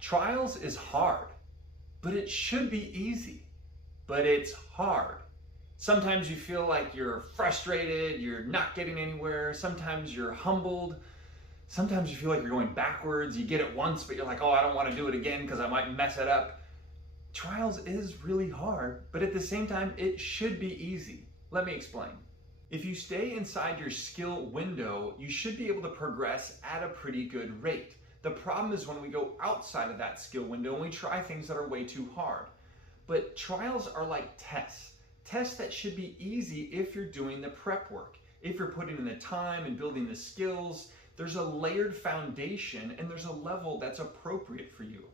Trials is hard, but it should be easy, but it's hard. Sometimes you feel like you're frustrated, you're not getting anywhere. Sometimes you're humbled. Sometimes you feel like you're going backwards. You get it once, but you're like, oh, I don't want to do it again because I might mess it up. Trials is really hard, but at the same time, it should be easy. Let me explain. If you stay inside your skill window, you should be able to progress at a pretty good rate. The problem is when we go outside of that skill window and we try things that are way too hard. But trials are like tests. Tests that should be easy if you're doing the prep work. If you're putting in the time and building the skills, there's a layered foundation and there's a level that's appropriate for you.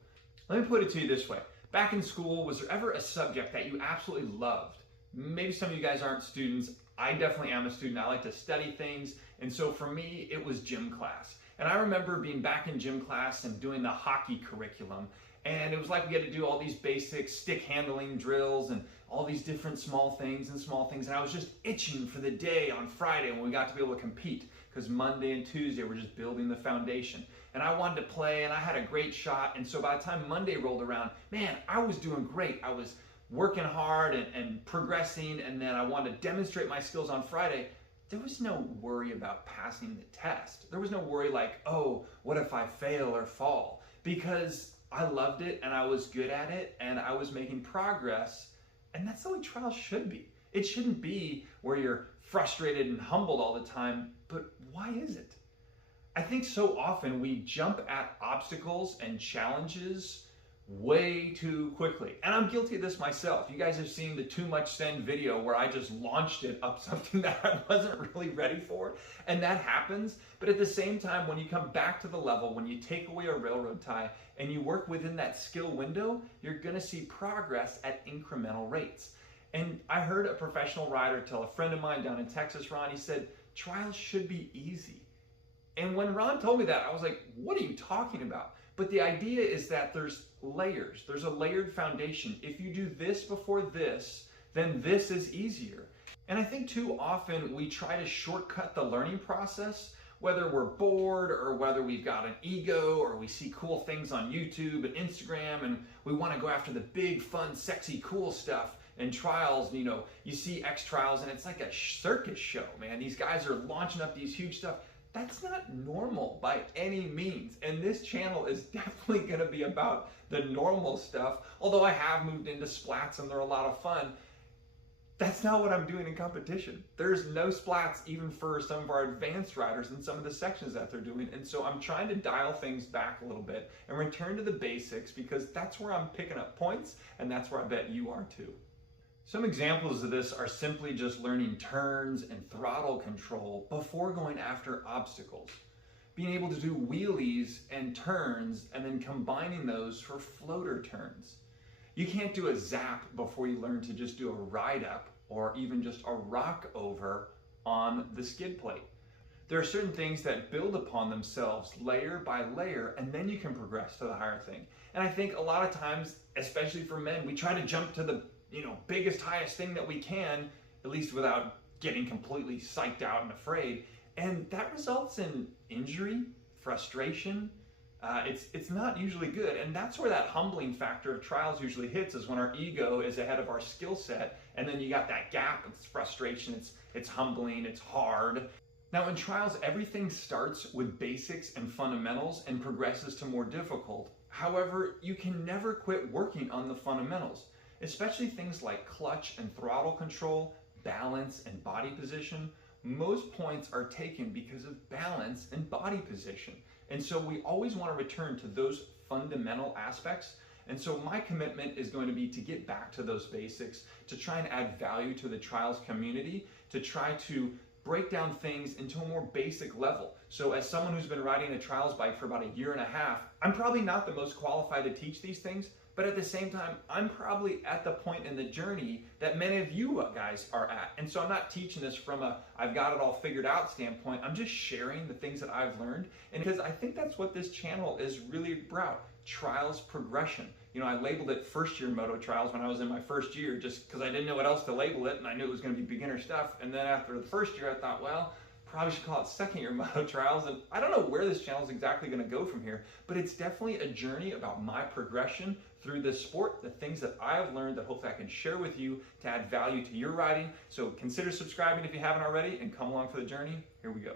Let me put it to you this way. Back in school, was there ever a subject that you absolutely loved? Maybe some of you guys aren't students. I definitely am a student. I like to study things. And so for me, it was gym class. And I remember being back in gym class and doing the hockey curriculum. And it was like we had to do all these basic stick handling drills and all these different small things. And I was just itching for the day on Friday when we got to be able to compete, because Monday and Tuesday we're just building the foundation. And I wanted to play and I had a great shot. And so by the time Monday rolled around, man, I was doing great. I was working hard and progressing. And then I wanted to demonstrate my skills on Friday. There was no worry about passing the test. There was no worry like, oh, what if I fail or fall? Because I loved it and I was good at it and I was making progress. And that's the way trials should be. It shouldn't be where you're frustrated and humbled all the time, but why is it? I think so often we jump at obstacles and challenges way too quickly. And I'm guilty of this myself. You guys have seen the Too Much Send video where I just launched it up something that I wasn't really ready for. And that happens. But at the same time, when you come back to the level, when you take away a railroad tie and you work within that skill window, you're going to see progress at incremental rates. And I heard a professional rider tell a friend of mine down in Texas, Ron, he said, trials should be easy. And when Ron told me that, I was like, what are you talking about? But the idea is that there's layers. There's a layered foundation. If you do this before this, then this is easier. And I think too often we try to shortcut the learning process, whether we're bored or whether we've got an ego or we see cool things on YouTube and Instagram and we want to go after the big, fun, sexy, cool stuff. And trials, you see X Trials and it's like a circus show, man. These guys are launching up these huge stuff. That's not normal by any means. And this channel is definitely going to be about the normal stuff. Although I have moved into splats and they're a lot of fun. That's not what I'm doing in competition. There's no splats even for some of our advanced riders in some of the sections that they're doing. And so I'm trying to dial things back a little bit and return to the basics because that's where I'm picking up points and that's where I bet you are too. Some examples of this are simply just learning turns and throttle control before going after obstacles. Being able to do wheelies and turns and then combining those for floater turns. You can't do a zap before you learn to just do a ride up or even just a rock over on the skid plate. There are certain things that build upon themselves layer by layer and then you can progress to the higher thing. And I think a lot of times, especially for men, we try to jump to the biggest, highest thing that we can, at least without getting completely psyched out and afraid. And that results in injury, frustration. It's not usually good. And that's where that humbling factor of trials usually hits, is when our ego is ahead of our skill set. And then you got that gap, it's frustration, it's humbling, it's hard. Now in trials, everything starts with basics and fundamentals and progresses to more difficult. However, you can never quit working on the fundamentals. Especially things like clutch and throttle control, balance and body position. Most points are taken because of balance and body position. And so we always want to return to those fundamental aspects. And so my commitment is going to be to get back to those basics, to try and add value to the trials community, to try to break down things into a more basic level. So as someone who's been riding a trials bike for about a year and a half, I'm probably not the most qualified to teach these things, but at the same time, I'm probably at the point in the journey that many of you guys are at. And so I'm not teaching this from a I've got it all figured out standpoint. I'm just sharing the things that I've learned. And because I think that's what this channel is really about, trials progression. I labeled it first year moto trials when I was in my first year, just because I didn't know what else to label it and I knew it was going to be beginner stuff. And then after the first year, I thought, well, probably should call it second year moto trials. And I don't know where this channel is exactly going to go from here, but it's definitely a journey about my progression through this sport, the things that I have learned that hopefully I can share with you to add value to your riding. So consider subscribing if you haven't already and come along for the journey. Here we go.